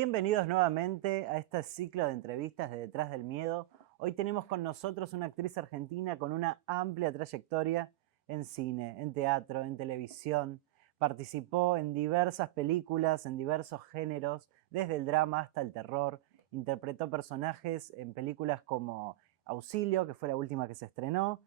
Bienvenidos nuevamente a este ciclo de entrevistas de Detrás del Miedo. Hoy tenemos con nosotros una actriz argentina con una amplia trayectoria en cine, en teatro, en televisión. Participó en diversas películas, en diversos géneros, desde el drama hasta el terror. Interpretó personajes en películas como Auxilio, que fue la última que se estrenó,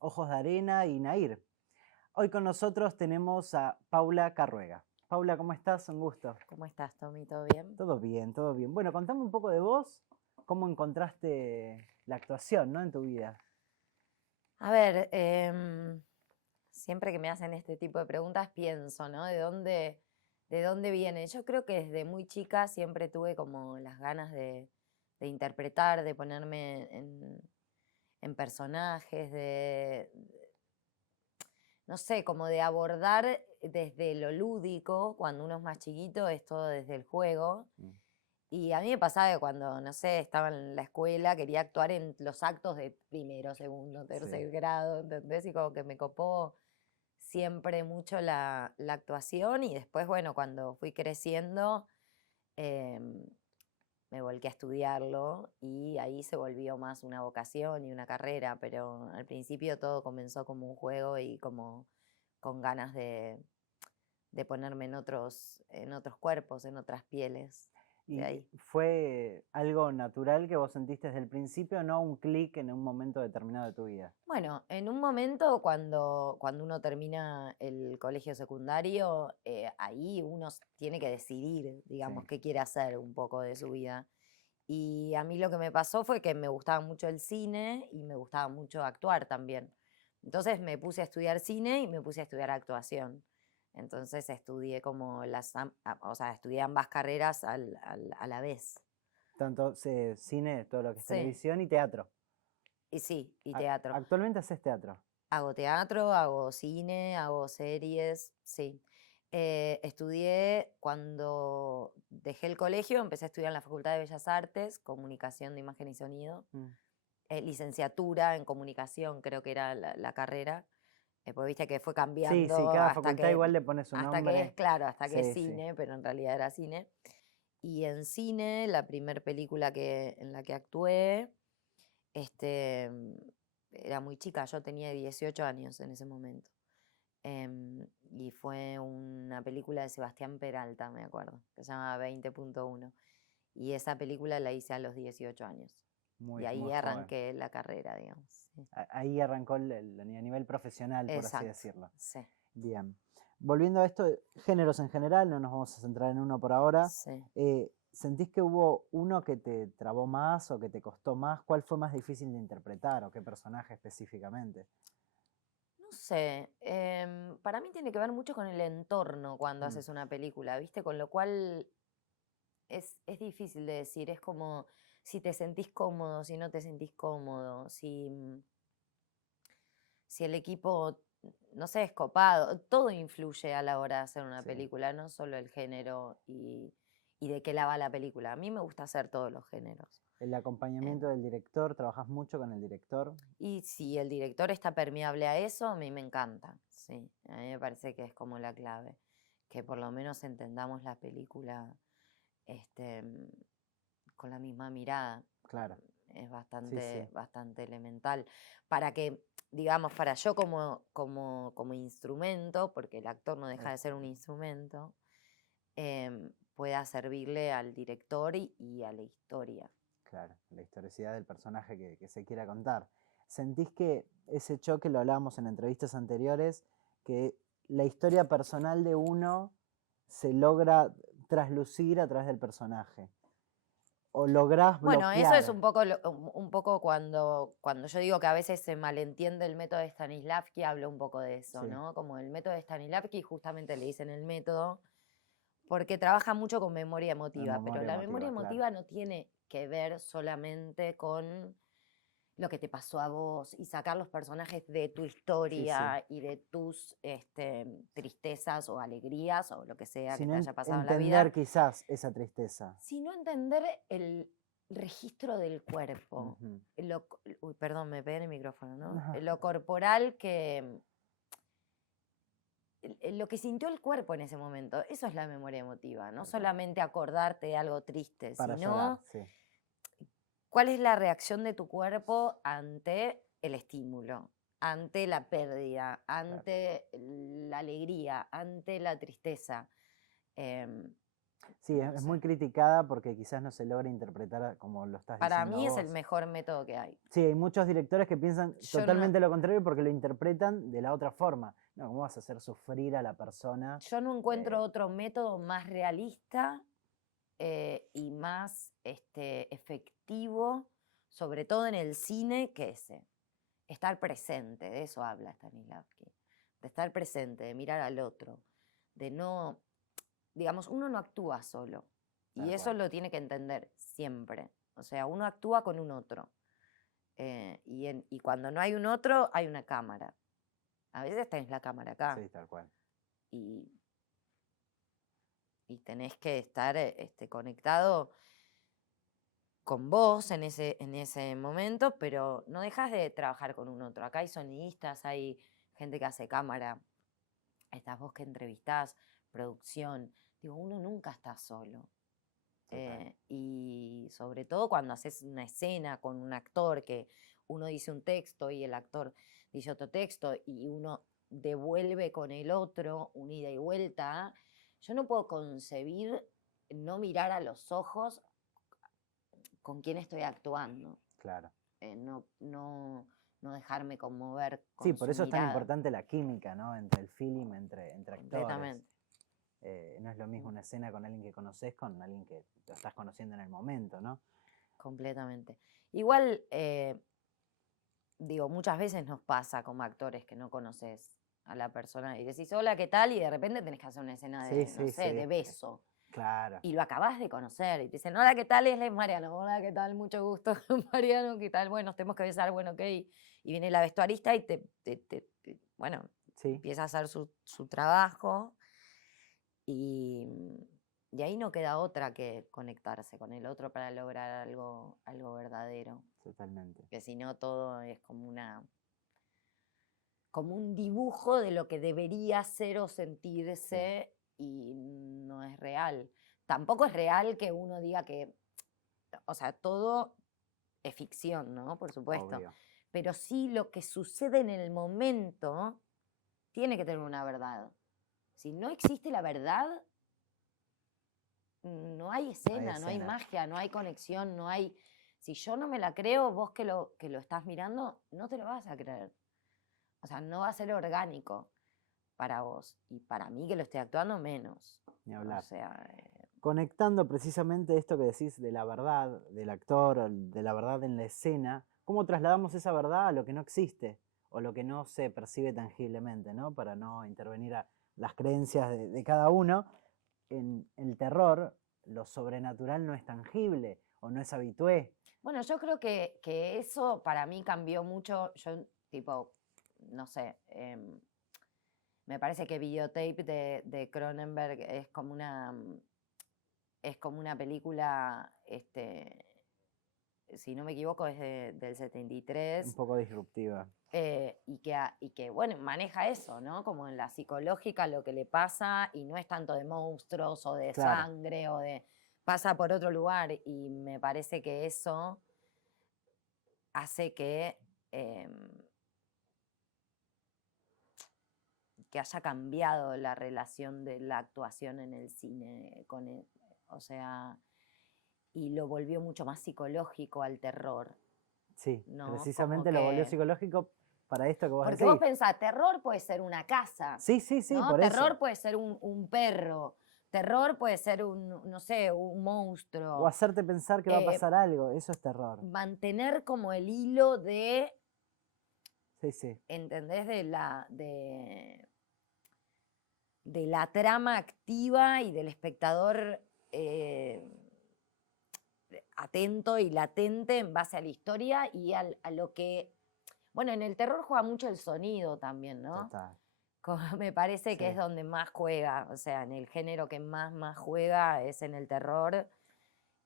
Ojos de Arena y Nair. Hoy con nosotros tenemos a Paula Carruega. Paula, ¿cómo estás? Un gusto. ¿Cómo estás, Tommy? ¿Todo bien? Todo bien, todo bien. Bueno, contame un poco de vos, cómo encontraste la actuación, ¿no? En tu vida. A ver, siempre que me hacen este tipo de preguntas pienso, ¿no? ¿De dónde viene? Yo creo que desde muy chica siempre tuve como las ganas de interpretar, de ponerme en personajes, no sé, como de abordar desde lo lúdico, cuando uno es más chiquito, es todo desde el juego. Y a mí me pasaba que cuando, no sé, estaba en la escuela, quería actuar en los actos de primero, segundo, tercer grado, ¿entendés? Y como que me copó siempre mucho la actuación. Y después, bueno, cuando fui creciendo, em, me volqué a estudiarlo y ahí se volvió más una vocación y una carrera. Pero al principio todo comenzó como un juego y como con ganas de ponerme en otros cuerpos, en otras pieles. De ¿Y ahí. fue algo natural que vos sentiste desde el principio, no un clic en un momento determinado de tu vida? Bueno, en un momento cuando uno termina el colegio secundario, ahí uno tiene que decidir, digamos, Sí. qué quiere hacer un poco de su vida. Y a mí lo que me pasó fue que me gustaba mucho el cine y me gustaba mucho actuar también. Entonces me puse a estudiar cine y me puse a estudiar actuación. Entonces estudié o sea, estudié ambas carreras a la vez. Tanto cine, todo lo que es Sí, televisión y teatro. y sí, y teatro. Actualmente haces teatro. Hago teatro, hago cine, hago series, sí. Estudié cuando dejé el colegio, empecé a estudiar en la Facultad de Bellas Artes, Comunicación de Imagen y Sonido, Mm. licenciatura en Comunicación, creo que era la carrera, porque viste que fue Sí, sí, cambiando cada facultad igual le pone su hasta que es, nombre. claro, hasta que es Sí, sí. cine, pero en realidad era cine. Y en cine, la primer película en la que actué, este, era muy chica, yo tenía 18 años en ese momento. Y fue una película de Sebastián Peralta, me acuerdo, que se llama 20.1. Y esa película la hice a los 18 años. Y Muy, muy ahí joven. arranqué la carrera, digamos. Sí. Ahí arrancó a nivel profesional, por así Exacto, decirlo. sí, Bien. Volviendo a esto, géneros en general, no nos vamos a centrar en uno por ahora. sí. ¿Sentís que hubo uno que te trabó más o que te costó más? ¿Cuál fue más difícil de interpretar o qué personaje específicamente? No sé, para mí tiene que ver mucho con el entorno cuando Mm, haces una película, ¿viste? Con lo cual es difícil de decir, es como si te sentís cómodo, si no te sentís cómodo, si el equipo, no sé, es copado, todo influye a la hora de hacer una sí. película, no solo el género y de qué la va la película. A mí me gusta hacer todos los géneros. El acompañamiento Em, del director, ¿trabajas mucho con el director? y si el director está permeable a eso, a mí me encanta, sí. A mí me parece que es como la clave, que por lo menos entendamos la película este, con la misma mirada. Claro, Es sí, bastante, sí. bastante elemental. Para que, digamos, para yo como instrumento, porque el actor no deja de ser un instrumento, pueda servirle al director y a la historia. Claro, la historicidad del personaje que se quiera contar. ¿Sentís que ese choque, lo hablábamos en entrevistas anteriores, que la historia personal de uno se logra traslucir a través del personaje? ¿O lográs Bueno, eso es bloquear? un poco cuando yo digo que a veces se malentiende el método de Stanislavski, hablo un poco de eso, Sí, ¿no? Como el método de Stanislavski, justamente le dicen el método, porque trabaja mucho con memoria la emotiva, pero memoria la memoria emotiva, claro. emotiva no tiene que ver solamente con lo que te pasó a vos y sacar los personajes de tu Sí, sí. historia y de tus tristezas o alegrías o lo que sea que Sino te haya pasado en la entender vida, quizás esa tristeza. sino entender el registro del cuerpo. Ujú. Uy, perdón, me pegué en el micrófono, ¿no? Ajá, Lo corporal que lo que sintió el cuerpo en ese momento. Eso es la memoria emotiva, no Tal cual. solamente acordarte de algo triste, Para llorar, sino sí. cuál es la reacción de tu cuerpo ante el estímulo, ante la pérdida, ante la alegría, ante la tristeza. Em, Sí, no es muy sé. criticada porque quizás no se logra interpretar como lo estás Para diciendo mí es el vos. mejor método que hay. Sí, hay muchos directores que piensan Yo no, totalmente lo contrario porque lo interpretan de la otra forma. No, ¿cómo vas a hacer sufrir a la persona? yo no encuentro Eh, otro método más realista y más efectivo, sobre todo en el cine, que ese. Estar presente, de eso habla Stanislavski. De estar presente, de mirar al otro, de no, digamos, uno no actúa solo. Y Tal eso cual. lo tiene que entender siempre. O sea, uno actúa con un otro. Y cuando no hay un otro, hay una cámara. A veces tenés la cámara acá Sí, tal cual. y, y tenés que estar conectado con vos en ese momento, pero no dejas de trabajar con un otro. Acá hay sonidistas, hay gente que hace cámara, estás vos que entrevistás, producción. Digo, uno nunca está solo. Total. Y sobre todo cuando haces una escena con un actor que uno dice un texto y el actor dice otro texto y uno devuelve con el otro un ida y vuelta, yo no puedo concebir no mirar a los ojos con quién estoy actuando, Claro. no dejarme conmover Sí, con por su eso es tan mirada, importante la química, ¿no? Entre el feeling, entre actores. completamente. No es lo mismo una escena con alguien que conoces con alguien que lo estás conociendo en el momento, ¿no? Completamente. Igual, digo, muchas veces nos pasa como actores que no conoces a la persona y decís, hola, ¿qué tal? Y de repente tenés que hacer una escena Sí, de, no sí, sé, sí. de beso. Claro. Y lo acabás de conocer y te dicen, hola, ¿qué tal? Es Mariano. Hola, ¿qué tal? Mucho gusto, Mariano, ¿qué tal? Bueno, nos tenemos que besar, bueno, ok. Y viene la vestuarista y bueno, Sí, empieza a hacer su trabajo y, y ahí no queda otra que conectarse con el otro para lograr algo verdadero. totalmente. Que si no todo es como un dibujo de lo que debería ser o Sí, sentirse y no es real. Tampoco es real que uno diga que, o sea, todo es ficción, ¿no? Por supuesto. obvio. Pero sí lo que sucede en el momento tiene que tener una verdad. Si no existe la verdad, no hay Hay escena, no hay escena. magia, no hay conexión, no hay... Si yo no me la creo, vos que lo estás mirando, no te lo vas a creer. O sea, no va a ser orgánico para vos. Y para mí que lo estoy actuando menos. Ni O hablar. sea, Conectando precisamente esto que decís de la verdad del actor, o de la verdad en la escena, ¿cómo trasladamos esa verdad a lo que no existe o lo que no se percibe tangiblemente, ¿no? Para no intervenir a las creencias de cada uno. En el terror, lo sobrenatural no es tangible o no es habitué. bueno, yo creo que eso para mí cambió mucho. Yo, tipo, no sé, me parece que Videotape de Cronenberg es como una película, si no me equivoco, es del Un 73. poco disruptiva. Y que, bueno, maneja eso, ¿no? Como en la psicológica lo que le pasa y no es tanto de monstruos o de Claro, sangre o de... pasa por otro lugar y me parece que eso hace que haya cambiado la relación de la actuación en el cine con o sea, y lo volvió mucho más psicológico al terror, sí, ¿no? Como precisamente lo volvió que psicológico para esto que vos porque vos decís. pensás, terror puede ser una casa, Sí, sí, sí, ¿no? por Terror eso. puede ser un perro, terror puede ser no sé, un O monstruo. hacerte pensar que va a Eh, pasar algo, eso es terror. mantener como el hilo Sí, sí, ¿entendés? De la trama activa y del espectador eh, atento y latente en base a la historia y a lo que... Bueno, en el terror juega mucho el sonido también, ¿no? total. Me parece que es Sí. donde más juega, o sea, en el género que más juega es en el terror.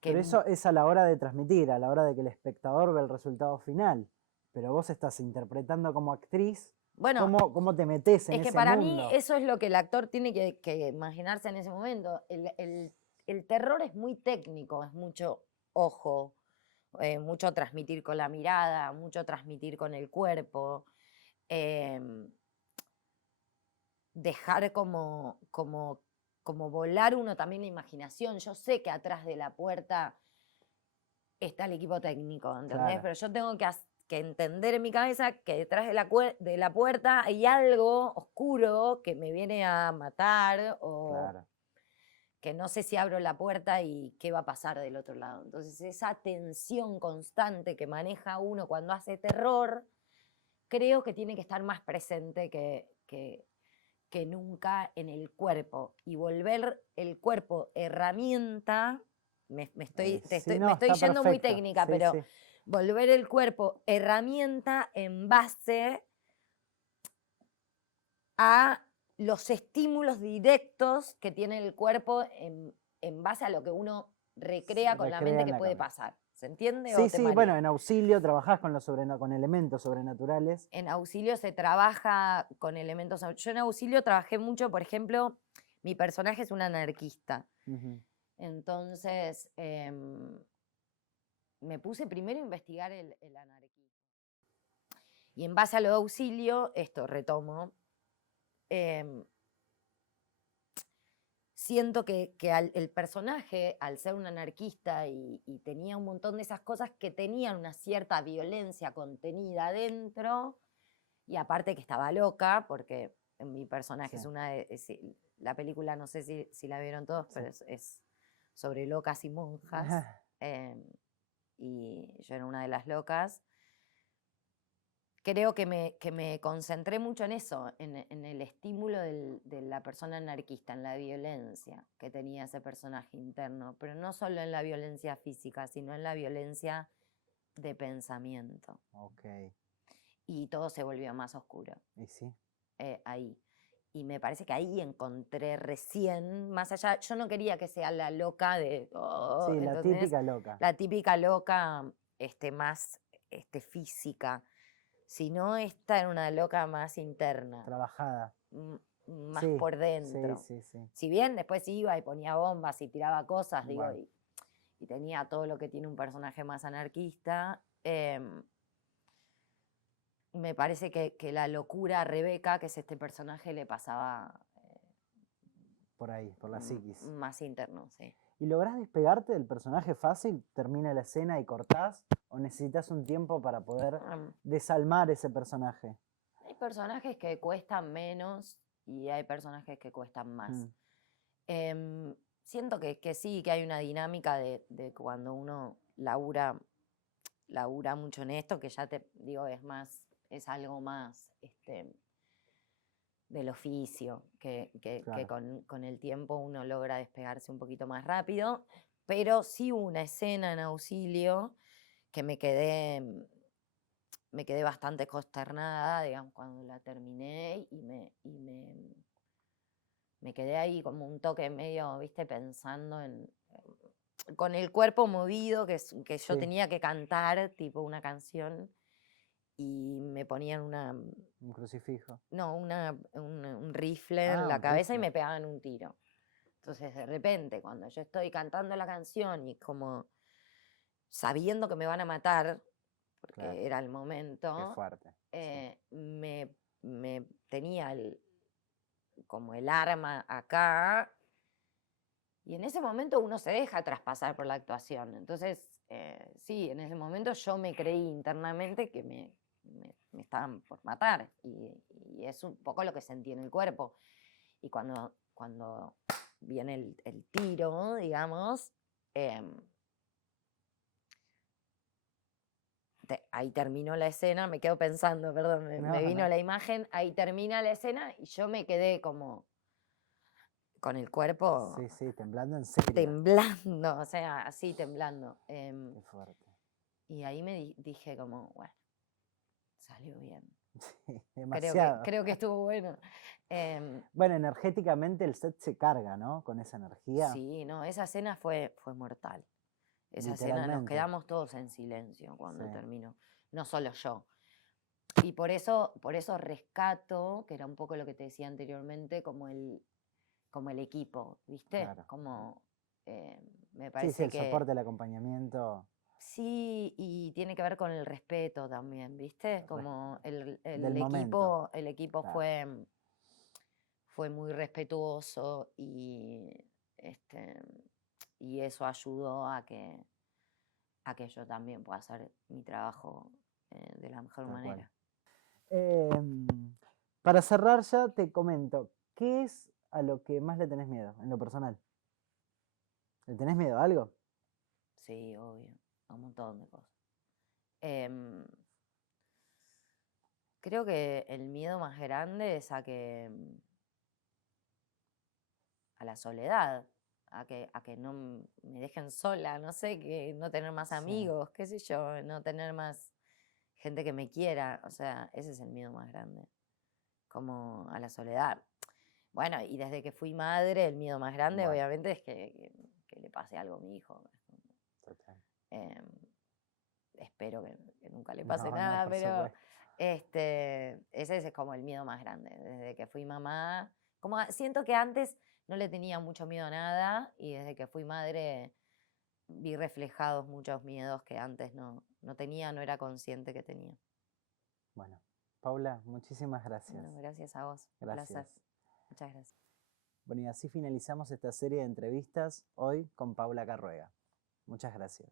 Pero eso es a la hora de transmitir, a la hora de que el espectador ve el resultado final. Pero vos estás interpretando como actriz Bueno, ¿Cómo te metes en es que ese para mundo? mí eso es lo que el actor tiene que imaginarse en ese momento. El terror es muy técnico, es mucho ojo, mucho transmitir con la mirada, mucho transmitir con el cuerpo, em, dejar como volar uno también la imaginación. Yo sé que atrás de la puerta está el equipo técnico, ¿entendés? Claro. Pero yo tengo que entender en mi cabeza que detrás de la puerta hay algo oscuro que me viene a matar o Claro. que no sé si abro la puerta y qué va a pasar del otro lado. Entonces esa tensión constante que maneja uno cuando hace terror, creo que tiene que estar más presente que nunca en el cuerpo y volver el cuerpo herramienta, Sí, me no, estoy está yendo muy perfecto. técnica, Sí, pero sí. volver el cuerpo herramienta en base a los estímulos directos que tiene el cuerpo en base a lo que uno recrea con la mente Recrea en que la puede cabeza. pasar. ¿Se entiende o Sí, te sí, bueno, mareé? en auxilio trabajás con elementos sobrenaturales. En auxilio se trabaja con elementos. Yo en auxilio trabajé mucho, por ejemplo, mi personaje es un anarquista. Ujú. Entonces, me puse primero a investigar el anarquismo. Y en base a lo de auxilio, esto retomo, em, siento que el personaje, al ser un anarquista y tenía un montón de esas cosas que tenían una cierta violencia contenida adentro, y aparte que estaba loca, porque mi personaje Sí, es una de... la película, no sé si la vieron todos, sí. pero es sobre locas y monjas. em, y yo era una de las locas. Creo que me concentré mucho en eso, en el estímulo de la persona anarquista, en la violencia que tenía ese personaje interno, pero no solo en la violencia física, sino en la violencia de pensamiento. Ok. Y todo se volvió más oscuro Y sí. ahí. Y me parece que ahí encontré recién, más allá, yo no quería que sea la loca de, Sí, la ¿entendés? típica loca. La típica loca más física, sino esta era una loca más interna, Trabajada. m- más Sí, por sí, dentro. sí, sí. Si bien después iba y ponía bombas y tiraba cosas, digo, Bueno, y tenía todo lo que tiene un personaje más anarquista, me parece que la locura a Rebeca, que es este personaje, le pasaba por ahí, por la psiquis. más interno, sí. ¿Y lográs despegarte del personaje fácil? ¿Termina la escena y cortás? ¿O necesitas un tiempo para poder Am, desalmar ese personaje? Hay personajes que cuestan menos y hay personajes que cuestan más. Mm, Siento que sí, que hay una dinámica de cuando uno labura mucho en esto, que ya te digo, es algo más del oficio, que claro. con el tiempo uno logra despegarse un poquito más rápido, pero sí hubo una escena en auxilio que me quedé bastante consternada, digamos, cuando la terminé me quedé ahí como un toque medio, viste, pensando con el cuerpo movido, que yo Sí, tenía que cantar, tipo una canción, y me ponían un crucifijo. no, un rifle en Ah, la un cabeza y rifle. me pegaban un tiro. Entonces, de repente, cuando yo estoy cantando la canción y como sabiendo que me van a matar, Claro, porque era el qué momento, fuerte. Sí. me tenía como el arma acá, y en ese momento uno se deja traspasar por la actuación. Entonces, sí, en ese momento yo me creí internamente que me estaban por matar, y es un poco lo que sentí en el cuerpo. Y cuando viene el tiro, digamos, em, ahí terminó la escena, me quedo pensando, perdón, me No, vino no. la imagen, ahí termina la escena y yo me quedé como con el cuerpo Sí, sí, temblando en serio. temblando, o sea, así temblando. Qué fuerte. Y ahí dije como, bueno, salió bien. Sí, demasiado. Creo que estuvo bueno. Em, Bueno, energéticamente el set se carga, ¿no? Con esa energía, sí, no, esa escena fue mortal. Esa escena nos literalmente. quedamos todos en silencio Sí. cuando terminó. No solo yo. Y por eso rescato, que era un poco lo que te decía anteriormente, como el equipo, ¿viste? Claro. Como me Sí, parece el que soporte, el acompañamiento sí, y tiene que ver con el respeto también, ¿viste? Como del momento. el equipo Claro. fue muy respetuoso y eso ayudó a que yo también pueda hacer mi trabajo de la mejor Tal cual. manera. Em, para cerrar ya te comento, ¿qué es a lo que más le tenés miedo en lo personal? ¿Le tenés miedo a algo? Sí, obvio, a un montón de cosas. Em, Creo que el miedo más grande es a la soledad, a que no me dejen sola, no sé, que no tener más Sí, amigos, qué sé yo, no tener más gente que me quiera, o sea, ese es el miedo más grande, como a la soledad. Bueno, y desde que fui madre, el miedo más grande bueno, obviamente es que le pase algo a mi hijo. total. Em, Espero que nunca le pase No, no, nada, por pero supuesto. ese es como el miedo más grande. Desde que fui mamá, siento que antes no le tenía mucho miedo a nada y desde que fui madre vi reflejados muchos miedos que antes no tenía, no era consciente que tenía. Bueno, Paula, muchísimas gracias. No, gracias a vos, un placer. Gracias. Muchas gracias. Bueno, y así finalizamos esta serie de entrevistas hoy con Paula Carruega. Muchas gracias.